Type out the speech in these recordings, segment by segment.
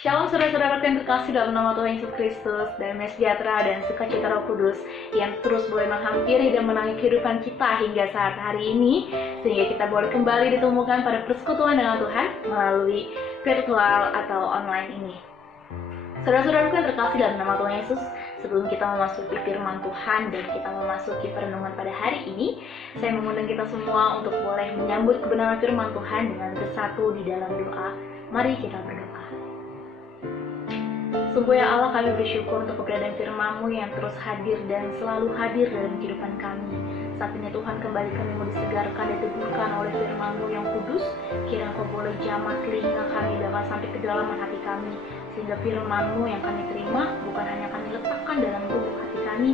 Shalom saudara-saudara yang terkasih dalam nama Tuhan Yesus Kristus, damai sejahtera dan sukacita Roh Kudus yang terus boleh menghampiri dan menangani kehidupan kita hingga saat hari ini, sehingga kita boleh kembali ditemukan pada persekutuan dengan Tuhan melalui virtual atau online ini. Saudara-saudara yang terkasih dalam nama Tuhan Yesus, sebelum kita memasuki firman Tuhan dan kita memasuki perenungan pada hari ini, saya mengundang kita semua untuk boleh menyambut kebenaran firman Tuhan dengan bersatu di dalam doa. Mari kita berdoa. Sungguh ya Allah, kami bersyukur untuk keberadaan firman-Mu yang terus hadir dan selalu hadir dalam kehidupan kami. Saat ini Tuhan, kembali kami mau disegarkan dan diteguhkan oleh firman-Mu yang kudus. Kiranya Kau boleh jamah telinga kami bahkan sampai ke dalam hati kami, sehingga firman-Mu yang kami terima bukan hanya kami letakkan dalam lubuk hati kami,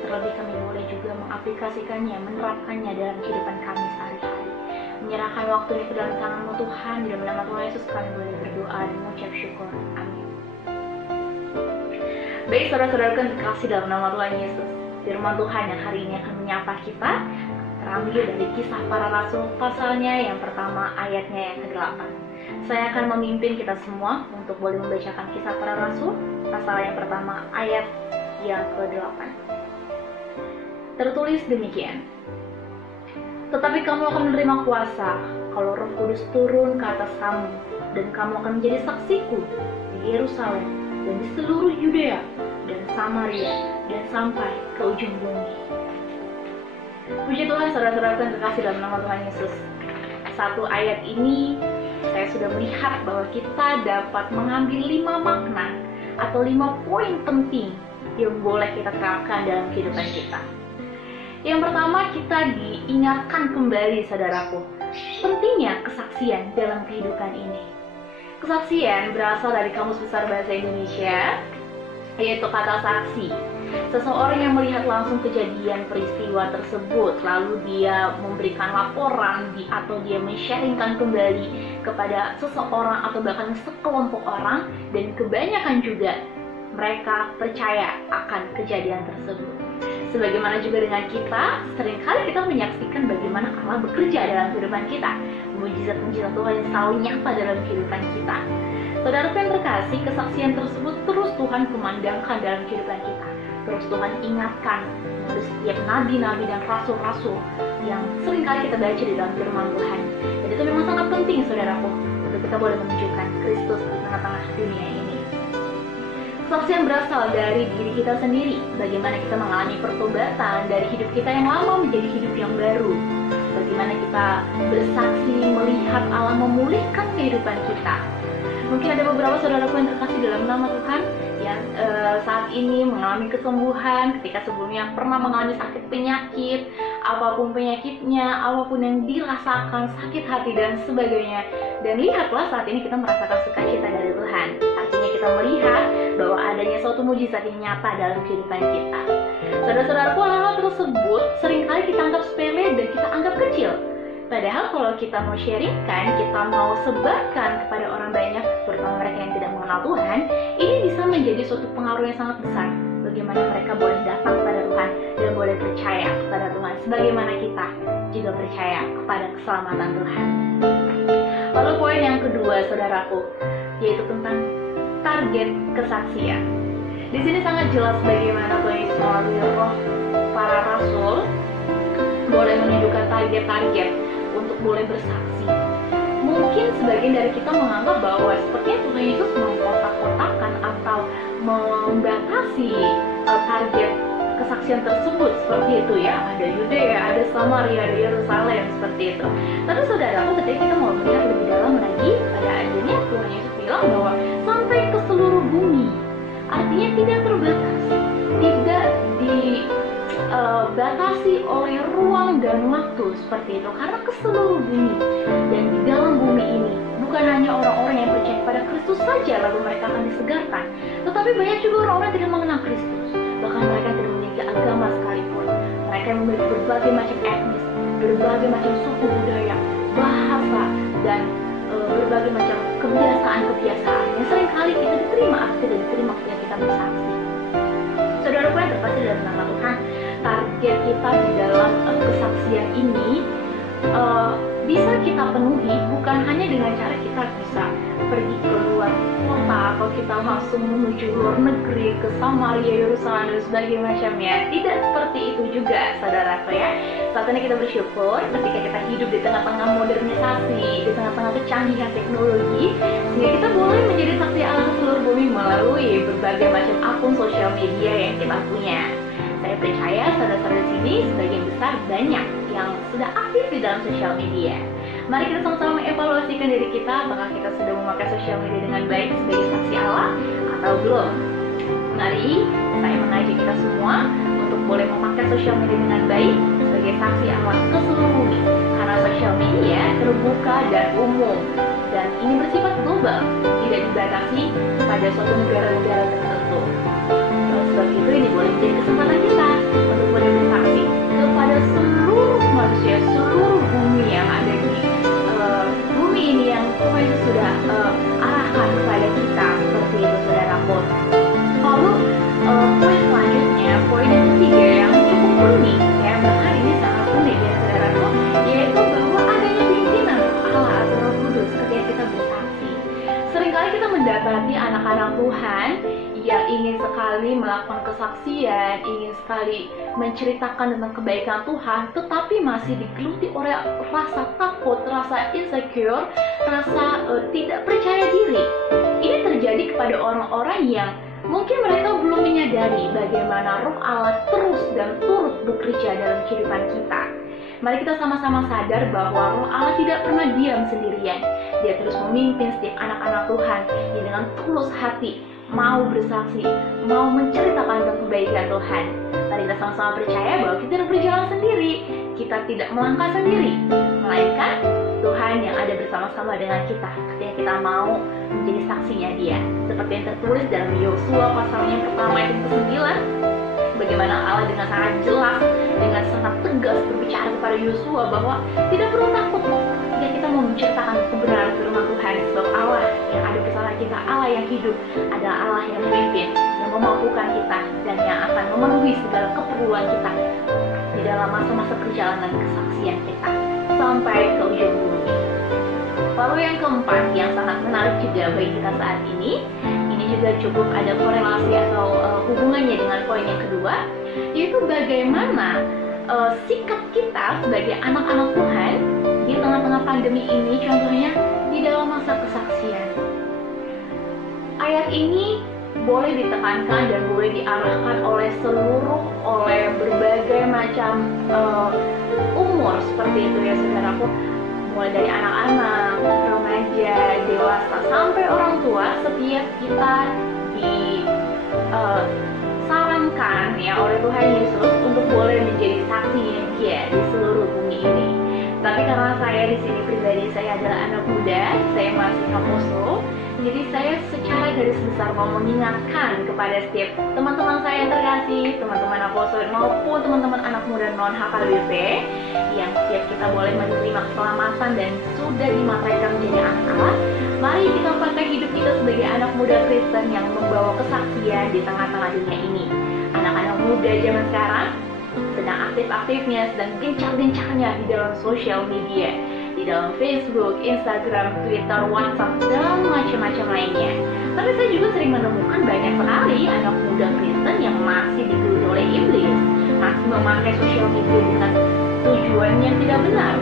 terlebih kami boleh juga mengaplikasikannya, menerapkannya dalam kehidupan kami sehari-hari. Menyerahkan waktu ini ke dalam tangan-Mu Tuhan, di dalam nama Tuhan Yesus kami boleh berdoa dan mengucap syukur. Amin. Baik saudara-saudara yang terkasih dalam nama Tuhan Yesus, firman Tuhan yang hari ini akan menyapa kita terambil dari Kisah Para Rasul pasalnya yang pertama, ayatnya yang ke-8. Saya akan memimpin kita semua untuk boleh membacakan Kisah Para Rasul pasal yang pertama, ayat yang ke-8. Tertulis demikian: tetapi kamu akan menerima kuasa kalau Roh Kudus turun ke atas kamu, dan kamu akan menjadi saksiku di Yerusalem dan di seluruh Yudea dan Samaria dan sampai ke ujung bumi. Puji Tuhan, saudara-saudara yang terkasih dalam nama Tuhan Yesus. Satu ayat ini saya sudah melihat bahwa kita dapat mengambil 5 makna atau 5 poin penting yang boleh kita terapkan dalam kehidupan kita. Yang pertama, kita diingatkan kembali, saudaraku, pentingnya kesaksian dalam kehidupan ini. Kesaksian berasal dari Kamus Besar Bahasa Indonesia, yaitu kata saksi. Seseorang yang melihat langsung kejadian peristiwa tersebut, lalu dia memberikan laporan atau dia men-sharingkan kembali kepada seseorang atau bahkan sekelompok orang, dan kebanyakan juga mereka percaya akan kejadian tersebut. Sebagaimana juga dengan kita, seringkali kita menyaksikan bagaimana Allah bekerja dalam kehidupan kita. Mujizat-mujizat Tuhan yang selalu nyata dalam kehidupan kita. Saudara yang terkasih, kesaksian tersebut terus Tuhan kumandangkan dalam kehidupan kita. Terus Tuhan ingatkan melalui setiap nabi-nabi dan rasul-rasul yang seringkali kita baca di dalam firman Tuhan. Dan itu memang sangat penting, saudaraku, untuk kita boleh menunjukkan Kristus di tengah-tengah dunia ini. Kesaksian berasal dari diri kita sendiri, bagaimana kita mengalami pertobatan dari hidup kita yang lama menjadi hidup yang baru. Bagaimana kita bersaksi melihat Allah memulihkan kehidupan kita. Mungkin ada beberapa saudaraku yang terkasih dalam nama Tuhan yang saat ini mengalami kesembuhan ketika sebelumnya pernah mengalami sakit penyakit, apapun penyakitnya, apapun yang dirasakan, sakit hati dan sebagainya. Dan lihatlah, saat ini kita merasakan sukacita dari Tuhan. Artinya kita melihat bahwa adanya suatu mujizat yang nyata dalam kehidupan kita. Saudara-saudaraku, hal-hal tersebut seringkali kita anggap sepele dan kita anggap kecil. Padahal kalau kita mau sharingkan, kita mau sebarkan kepada orang banyak, terutama mereka yang tidak mengenal Tuhan, ini bisa menjadi suatu pengaruh yang sangat besar. Bagaimana mereka boleh datang kepada Tuhan dan boleh percaya kepada Tuhan, sebagaimana kita juga percaya kepada keselamatan Tuhan. Lalu poin yang kedua, saudaraku, yaitu tentang target kesaksian. Di sini sangat jelas bagaimana Tuhan Yesus melalui roh para rasul boleh menunjukkan target-target untuk boleh bersaksi. Mungkin sebagian dari kita menganggap bahwa sepertinya Tuhan Yesus mengkotak-kotakan atau membatasi target kesaksian tersebut seperti itu ya. Ada Yudea, ada Samaria, ada Yerusalem, seperti itu. Tapi saudaraku, ketika kita mau melihat lebih dalam lagi, pada akhirnya Tuhan Yesus bilang bahwa sampai ke seluruh bumi. Artinya tidak terbatas, tidak dibatasi oleh ruang dan waktu seperti itu, karena ke seluruh bumi. Dan di dalam bumi ini bukan hanya orang-orang yang percaya pada Kristus saja lalu mereka akan disegarkan, tetapi banyak juga orang-orang yang tidak mengenal Kristus, bahkan mereka yang tidak memiliki agama sekalipun. Mereka yang memiliki berbagai macam etnis, berbagai macam suku budaya, bahasa, dan berbagai macam kebiasaan-kebiasaan yang seringkali kita diterima atau tidak diterima ketika kita bersaksi. Saudara-saudara yang terkasih dalam nama Tuhan, target kita di dalam kesaksian ini bisa kita penuhi bukan hanya dengan cara kita bisa pergi ke luar kota atau kita langsung menuju luar negeri, ke Samaria, Yerusalem, dan sebagainya macamnya. Tidak seperti itu juga, saudaraku ya. Saat ini kita bersyukur ketika kita hidup di tengah-tengah modernisasi, di tengah-tengah kecanggihan teknologi, sehingga kita boleh menjadi saksi Allah ke seluruh bumi melalui berbagai macam akun sosial media yang kita punya. Saya percaya saudara-saudara di sini sebagian besar banyak yang sudah aktif di dalam sosial media. Mari kita sama-sama mengevaluasikan diri kita, apakah kita sudah memakai sosial media dengan baik sebagai saksi Allah atau belum. Mari saya mengajak kita semua untuk boleh memakai sosial media dengan baik sebagai saksi Allah ke seluruh bumi, karena sosial media terbuka dan umum, dan ini bersifat global, tidak dibatasi pada suatu negara-negara tertentu. Sebab itu ini boleh menjadi kesempatan kita untuk boleh bersaksi kepada seluruh manusia, seluruh bumi yang ada di bumi ini yang Tuhan sudah arahkan kepada kita, seperti itu saudaraku. Lalu poin selanjutnya, poin yang ketiga yang cukup unik ya, bahkan ini sangat unik ya saudaraku, yaitu bahwa adanya pimpinan Allah atau Roh Kudus ketika kita bersaksi. Seringkali kita mendapati anak-anak Tuhan yang ingin sekali melakukan kesaksian, ingin sekali menceritakan tentang kebaikan Tuhan, tetapi masih digeluti oleh rasa takut, rasa insecure, rasa tidak percaya diri. Ini terjadi kepada orang-orang yang mungkin mereka belum menyadari bagaimana Roh Allah terus dan turut bekerja dalam kehidupan kita. Mari kita sama-sama sadar bahwa Roh Allah tidak pernah diam sendirian. Dia terus memimpin setiap anak-anak Tuhan yang dengan tulus hati mau bersaksi, mau menceritakan tentang kebaikan Tuhan. Mari kita sama-sama percaya bahwa kita tidak berjalan sendiri, kita tidak melangkah sendiri, melainkan Tuhan yang ada bersama-sama dengan kita ketika kita mau menjadi saksinya Dia. Seperti yang tertulis dalam Yosua pasal yang pertama ayat ke-9, bagaimana Allah dengan sangat jelas, dengan sangat tegas berbicara kepada Yosua bahwa tidak perlu takut ketika kita mau menceritakan kebenaran firman Tuhan, sebab Allah yang ada bersama kita, Allah yang hidup, adalah Allah yang memimpin, yang memampukan kita, dan yang akan memenuhi segala keperluan kita di dalam masa-masa perjalanan kesaksian kita sampai ke ujung bumi. Lalu yang keempat yang sangat menarik juga bagi kita saat ini juga cukup ada korelasi atau hubungannya dengan poin yang kedua, yaitu bagaimana sikap kita sebagai anak-anak Tuhan di tengah-tengah pandemi ini, contohnya di dalam masa kesaksian. Ayat ini boleh ditekankan dan boleh diarahkan oleh berbagai macam umur seperti itu ya saudaraku, mulai dari anak-anak, remaja, dewasa, sampai orang tua. Setiap kita disarankan ya oleh Tuhan Yesus untuk boleh menjadi saksinya Dia di seluruh bumi ini. Tapi karena saya di sini pribadi, saya adalah anak muda, saya masih kaposo, jadi saya secara garis besar mau mengingatkan kepada setiap teman-teman saya yang terkasih, teman-teman aposo maupun teman-teman anak muda non HKBP, yang setiap kita boleh menerima keselamatan dan sudah dimataikan menjadi anak Allah. Mari kita pakai hidup kita sebagai anak muda Kristen yang membawa kesaksian di tengah-tengah dunia ini. Anak-anak muda zaman sekarang sedang aktif-aktifnya, sedang gencar-gencarnya di dalam sosial media, di dalam Facebook, Instagram, Twitter, WhatsApp, dan macam-macam lainnya. Tapi saya juga sering menemukan banyak sekali anak muda Kristen yang masih digeluti oleh iblis, masih memakai sosial media dengan tujuan yang tidak benar.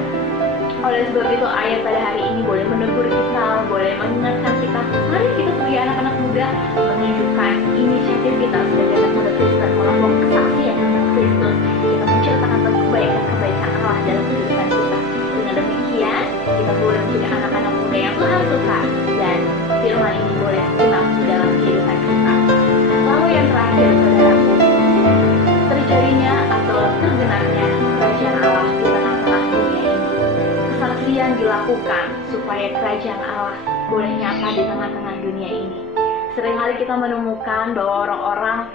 Oleh sebab itu ayat pada hari ini boleh menegur kita, boleh mengingatkan kita, mari kita sebagai anak-anak muda menunjukkan inisiatif kita sebagai anak muda Kristen melakukan kesaksian tentang Kristus. Kita menceritakan tentang kebaikan Allah dalam kehidupan kita. Dengan demikian kita boleh menjadi anak-anak muda yang Tuhan suka, dan firman ini boleh genap di dalam kehidupan kita. Lalu yang terakhir saudaraku, terjadinya atau tergenapnya kerajaan Allah di tengah-tengah dunia ini. Kesaksian dilakukan supaya kerajaan Allah boleh nyata di tengah-tengah dunia ini. Seringkali kita menemukan bahwa orang-orang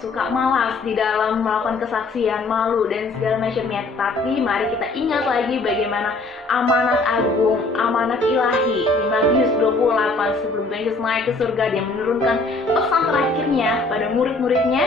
suka malas di dalam melakukan kesaksian, malu dan segala macamnya. Tapi mari kita ingat lagi bagaimana amanat agung, amanat ilahi di Matius 28 sebelum Yesus naik ke surga, Dia menurunkan pesan terakhirnya pada murid-muridnya.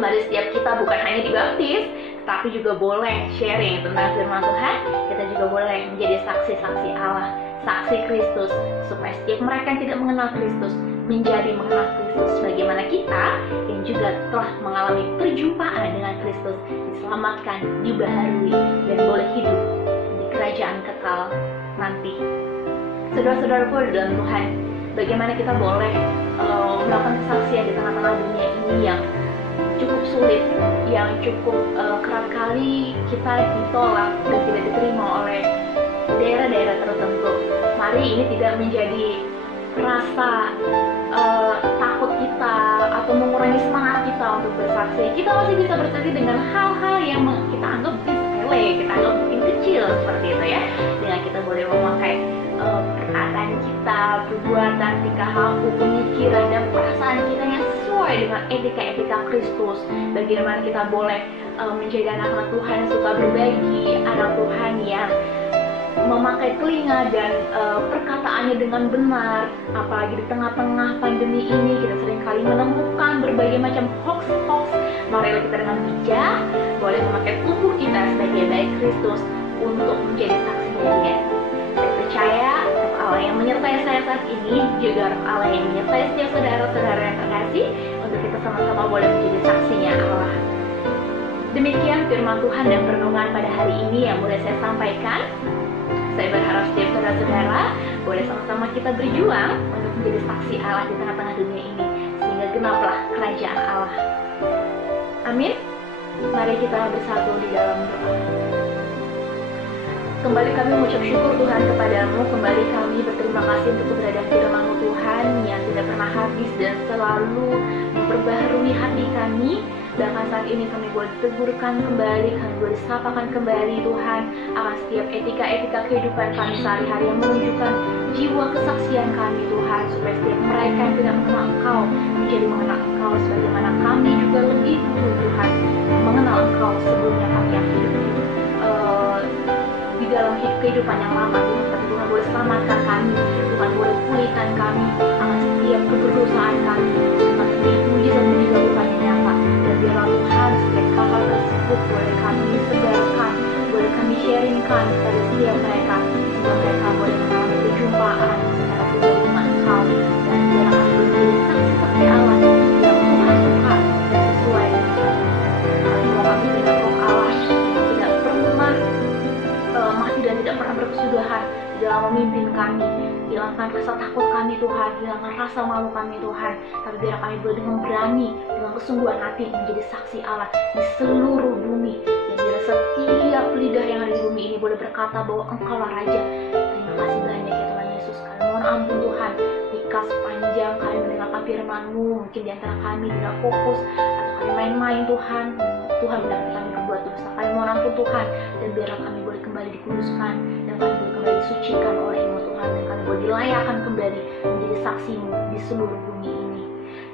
Mari setiap kita bukan hanya dibaptis, tapi juga boleh sharing tentang firman Tuhan. Kita juga boleh menjadi saksi-saksi Allah saksi Kristus, supaya setiap mereka yang tidak mengenal Kristus menjadi mengenal Kristus, bagaimana kita yang juga telah mengalami perjumpaan dengan Kristus diselamatkan, dibaharui, dan boleh hidup di kerajaan kekal nanti. Saudara-saudaraku di dalam Tuhan, bagaimana kita boleh melakukan kesaksian di tengah-tengah dunia ini yang cukup sulit, yang cukup kerap kali kita ditolak dan tidak diterima oleh daerah-daerah tertentu. Mari ini tidak menjadi rasa takut kita atau mengurangi semangat kita untuk bersaksi. Kita masih bisa bersaksi dengan hal-hal yang kita anggap sepele, kita anggap mungkin kecil seperti itu ya. Dengan kita boleh memakai perkataan kita, perbuatan, tingkah laku, pemikiran dan perasaan kita yang sesuai dengan etika-etika Kristus. Bagaimana kita boleh menjadi anak-anak Tuhan yang suka berbagi, anak Tuhan yang memakai telinga dan perkataannya dengan benar. Apalagi di tengah-tengah pandemi ini kita seringkali menemukan berbagai macam hoax-hoax. Marilah kita dengan bijak boleh memakai tubuh kita sebagai baik Kristus untuk menjadi saksinya Dia. Saya percaya roh Allah yang menyertai saya saat ini, juga roh Allah yang menyertai setiap saudara-saudara yang terkasih, untuk kita sama-sama boleh menjadi saksinya Allah. Demikian firman Tuhan dan perenungan pada hari ini yang boleh saya sampaikan. Saya berharap setiap saudara-saudara boleh sama-sama kita berjuang untuk menjadi saksi Allah di tengah-tengah dunia ini, sehingga genaplah kerajaan Allah. Amin. Mari kita bersatu di dalam doa. Kembali kami mengucap syukur Tuhan kepadamu. Kembali kami berterima kasih untuk keberadaan firman-Mu Tuhan yang tidak pernah habis dan selalu memperbaharui hati kami. Bahkan saat ini kami boleh teburkan kembali, kami boleh sapakan kembali Tuhan akan setiap etika-etika kehidupan kami sehari-hari yang menunjukkan jiwa kesaksian kami Tuhan, supaya setiap mereka yang tidak mengenal Engkau menjadi mengenal Engkau, sebagaimana kami juga lebih dulu Tuhan mengenal Engkau sebelumnya kami yang hidup di dalam kehidupan yang lama Tuhan. Tapi Tuhan boleh selamatkan kami, Tuhan boleh pulihkan kami akan setiap kedosaan kami, dengan setiap mujizat dilakukan yang nyata. Dan biarlah Tuhan setiap hal-hal tersebut boleh kami sebarkan, boleh kami sharingkan kepada setiap mereka, sehingga mereka boleh mengalami perjumpaan secara pribadi dengan Engkau. Dan biarlah kami boleh menjadi saksi-saksi Allah yang Tuhan suka dan sesuai dengan Tuhan. Kami dengan roh Allah yang tidak pernah mati dan tidak pernah berkesudahan di dalam memimpin kami. Hilangkan rasa takut kami Tuhan, hilangkan rasa malu kami Tuhan. Tapi biar kami boleh dengan berani, dengan kesungguhan hati menjadi saksi Allah di seluruh bumi. Dan biar setiap lidah yang ada di bumi ini boleh berkata bahwa Engkaulah Raja. Terima kasih banyak ya Tuhan Yesus. Kami mohon ampun Tuhan, jika sepanjang kami mendengarkan firman-Mu, mungkin di antara kami tidak fokus atau kami main-main Tuhan, Tuhan benar kami berbuat dosa. Kami mohon ampun Tuhan, dan biarlah kami boleh kembali dikuduskan, dan kami boleh kembali disucikan oleh-Mu Tuhan, dan kami boleh dilayakkan kembali menjadi saksi-Mu di seluruh bumi ini.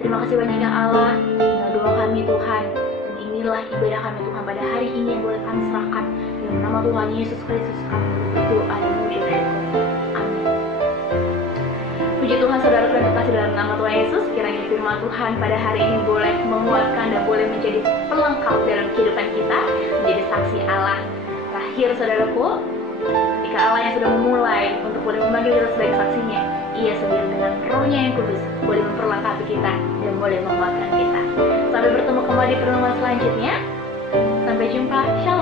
Terima kasih banyak ya Allah. Inilah doa kami Tuhan, dan inilah ibadah kami Tuhan pada hari ini yang boleh kami serahkan. Dalam nama Tuhan Yesus Kristus kami berdoa dan mengucap amin. Puji Tuhan, saudara yang terkasih dalam nama Tuhan Yesus, kiranya firman Tuhan pada hari ini boleh menguatkan dan boleh menjadi pelengkap dalam kehidupan kita, menjadi saksi Allah. Terakhir saudaraku, jika Allah yang sudah memulai untuk boleh memanggil kita sebagai saksinya, Ia sedia dengan Roh-Nya yang kudus boleh memperlengkapi kita dan boleh menguatkan kita. Sampai bertemu kembali di pertemuan selanjutnya. Sampai jumpa. Shalom.